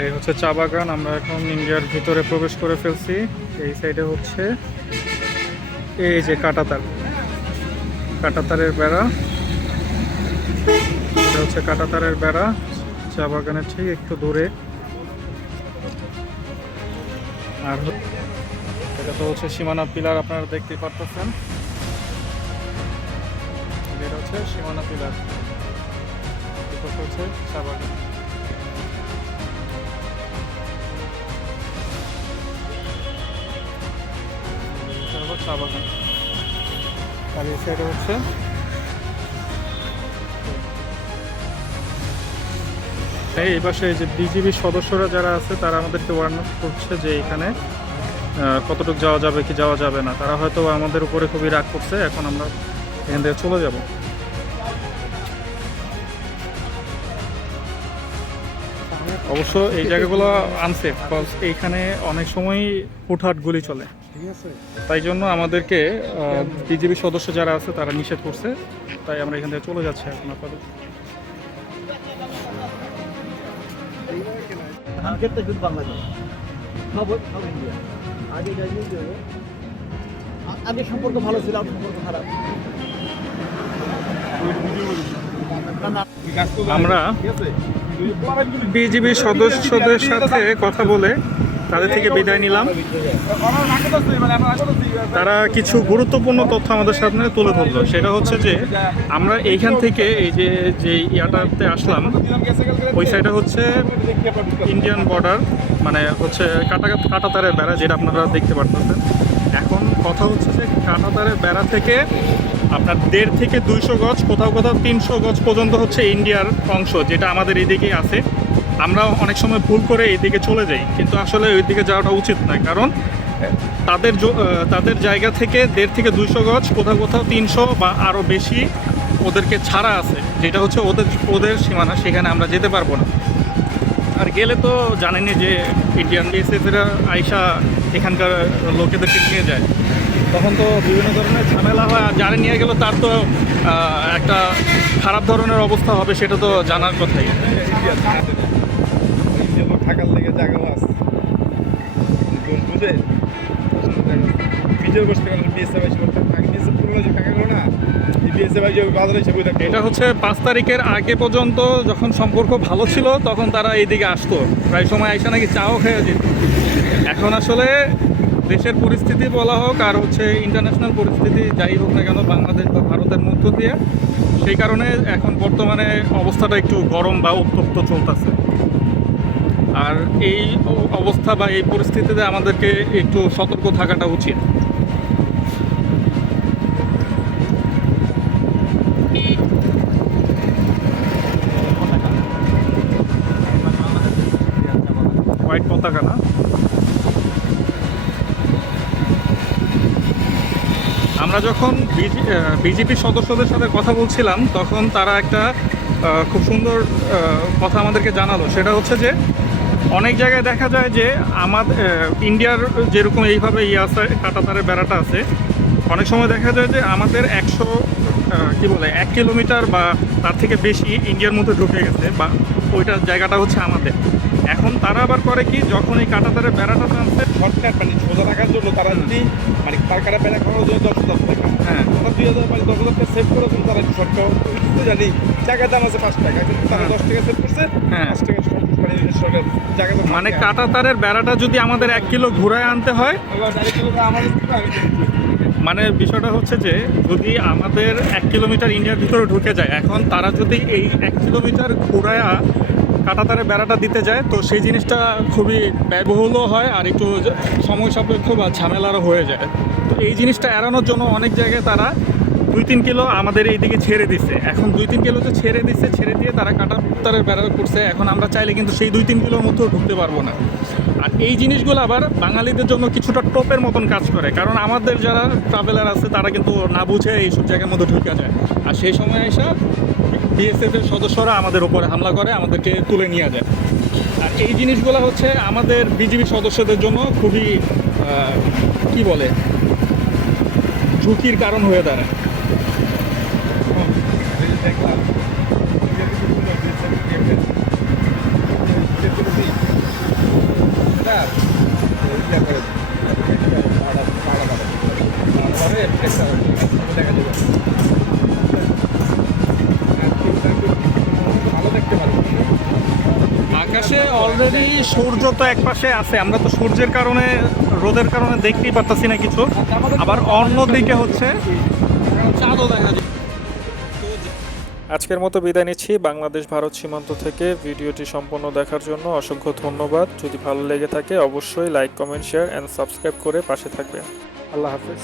এই হচ্ছে চা বাগান, আমরা এখন ইন্ডিয়ার ভিতরে প্রবেশ করে ফেলছি। এই সাইডে হচ্ছে এই যে কাটাতার কাটাতারের বেড়া। এটা হচ্ছে কাটাতারের বেড়া। চা বাগানের ঠিক একটু দূরে। আর এটা তো হচ্ছে সীমানা পিলার, আপনারা দেখতে পারতেছেন। এটা হচ্ছে সীমানা পিলার। হচ্ছে চা বাগান। চা বাগান আর এই সাইডে হচ্ছে এই পাশে এই যে বিজিবি সদস্যরা যারা আছে তারা আমাদেরকে ওয়ার্ন করছে যে এখানে কতটুকু যাওয়া যাবে কি যাওয়া যাবে না। তারা হয়তো আমাদের উপরে খুবই রাগ করছে এখন আমরা এখান থেকে চলে যাব। অবশ্য এই জায়গাগুলো আনসেফ এইখানে অনেক সময় হুটহাট গুলি চলে। তাই জন্য আমাদেরকে বিজেপি সদস্য যারা আছে তারা নিষেধ করছে। তাই আমরা এখান থেকে চলে যাচ্ছি এখন আপাতত। আগে সম্পর্ক ভালো ছিল সম্পর্ক খারাপ। আমরা বিজেপি সদস্যদের সাথে কথা বলে তাদের থেকে বিদায় নিলাম। তারা কিছু গুরুত্বপূর্ণ তথ্য আমাদের সামনে তুলে ধরলো। সেটা হচ্ছে যে, আমরা এইখান থেকে এই যে যে ইয়াটাতে আসলাম, ওই সাইডে হচ্ছে ইন্ডিয়ান বর্ডার মানে হচ্ছে কাটা, কাটাতারের বেড়া, যেটা আপনারা দেখতে পারতেছেন। এখন কথা হচ্ছে যে, কাটাতারের বেড়া থেকে আপনার দেড় থেকে দুইশো গজ, কোথাও কোথাও তিনশো গজ পর্যন্ত হচ্ছে ইন্ডিয়ার অংশ, যেটা আমাদের এদিকেই আছে। আমরা অনেক সময় ভুল করে এইদিকে চলে যাই, কিন্তু আসলে ওই দিকে যাওয়াটা উচিত নয়। কারণ তাদের তাদের জায়গা থেকে দেড় থেকে দুইশো গজ, কোথাও কোথাও তিনশো বা আরও বেশি ওদেরকে ছাড়া আছে, যেটা হচ্ছে ওদের ওদের সীমানা, সেখানে আমরা যেতে পারব না। আর গেলে তো জানেনি যে ইন্ডিয়ান বিএসএফেরা আইসা এখানকার লোকেদেরকে নিয়ে যায়। তখন তো বিভিন্ন ধরনের ঝামেলা হয় আর যারা নিয়ে গেল তার তো একটা খারাপ ধরনের অবস্থা হবে সেটা তো জানার কথাই। থাকার লেগে জায়গা আছে ভিডিও করতে গেলে বিএসএফ আগে বিএসএফ যে না এটা হচ্ছে পাঁচ তারিখের আগে পর্যন্ত যখন সম্পর্ক ভালো ছিল তখন তারা এইদিকে আসতো। প্রায় সময় আইসা নাকি চাও খেয়ে যেত। এখন আসলে দেশের পরিস্থিতি বলা হোক আর হচ্ছে ইন্টারন্যাশনাল পরিস্থিতি যাই হোক না কেন, বাংলাদেশ বা ভারতের মধ্য দিয়ে, সেই কারণে এখন বর্তমানে অবস্থাটা একটু গরম বা উত্তপ্ত চলতেছে। আর এই অবস্থা বা এই পরিস্থিতিতে আমাদেরকে একটু সতর্ক থাকাটা উচিত। হোয়াইট পতাকা না? আমরা যখন বিজেপির সদস্যদের সাথে কথা বলছিলাম, তখন তারা একটা খুব সুন্দর কথা আমাদেরকে জানালো। সেটা হচ্ছে যে, অনেক জায়গায় দেখা যায় যে আমাদের ইন্ডিয়ার যেরকম এইভাবে ইয়ে আছে কাটাতারের বেড়াটা আছে, অনেক সময় দেখা যায় যে, আমাদের একশো কি বলে এক কিলোমিটার বা তার থেকে বেশি ইন্ডিয়ার মধ্যে ঢুকে গেছে বা ওইটা জায়গাটা হচ্ছে আমাদের। এখন তারা আবার করে কি যখন এই কাটাতারের বেড়াটা টানছে শর্টকাট মানে সোজা রাখার জন্য তারা যদি মানে কাটা বেড়া করার জন্য দশ হাজার টাকা হ্যাঁ। তারা দুই হাজার মানে দশ হাজার টাকা সেভ করে কিন্তু তারা শর্টকাট জানি জায়গার দাম আছে পাঁচ টাকা কিন্তু তারা হ্যাঁ। দশ টাকা সেভ করছে হ্যাঁ। পাঁচ টাকা মানে মানে কাটাতারের বেড়াটা যদি আমাদের এক কিলো ঘুরায় আনতে হয় আমাদের মানে বিষয়টা হচ্ছে যে যদি আমাদের এক কিলোমিটার ইন্ডিয়ার ভিতরে ঢুকে যায়, এখন তারা যদি এই এক কিলোমিটার ঘুরায়া কাটাতারে বেড়াটা দিতে যায়, তো সেই জিনিসটা খুবই ব্যয়বহুলও হয় আর একটু সময় সাপেক্ষ বা ঝামেলারও হয়ে যায়। তো এই জিনিসটা এড়ানোর জন্য অনেক জায়গায় তারা দুই তিন কিলো আমাদের এইদিকে ছেড়ে দিচ্ছে এখন দুই তিন কিলো যে ছেড়ে দিচ্ছে ছেড়ে দিয়ে তারা কাটাতারের বেড়া করছে। এখন আমরা চাইলে কিন্তু সেই দুই তিন কিলোর মধ্যেও ঢুকতে পারব না। আর এই জিনিসগুলো আবার বাঙালিদের জন্য কিছুটা টোপের মতন কাজ করে। কারণ আমাদের যারা ট্রাভেলার আছে, তারা কিন্তু না বুঝে এইসব জায়গার মধ্যে ঢুকে যায়। আর সেই সময় এসে বিএসএফ এর সদস্যরা আমাদের উপরে হামলা করে, আমাদেরকে তুলে নিয়ে যায়। আর এই জিনিসগুলো হচ্ছে আমাদের বিজিবি সদস্যদের জন্য খুবই কি বলে, ঝুঁকির কারণ হয়ে দাঁড়ায়। দেখা যাবে আকাশে অলরেডি সূর্য তো এক পাশে আছে। আমরা তো সূর্যের কারণে রোদের কারণে দেখতেই পারতাছি না কিছু। আবার অন্য দিকে হচ্ছে। চাঁদও দেখা যায় আজকের মতো বিদায় নিচ্ছি। বাংলাদেশ ভারত সীমান্ত থেকে ভিডিওটি সম্পূর্ণ দেখার জন্য অসংখ্য ধন্যবাদ। যদি ভালো লেগে থাকে অবশ্যই like comment share and subscribe করে পাশে থাকবেন। আল্লাহ হাফেজ।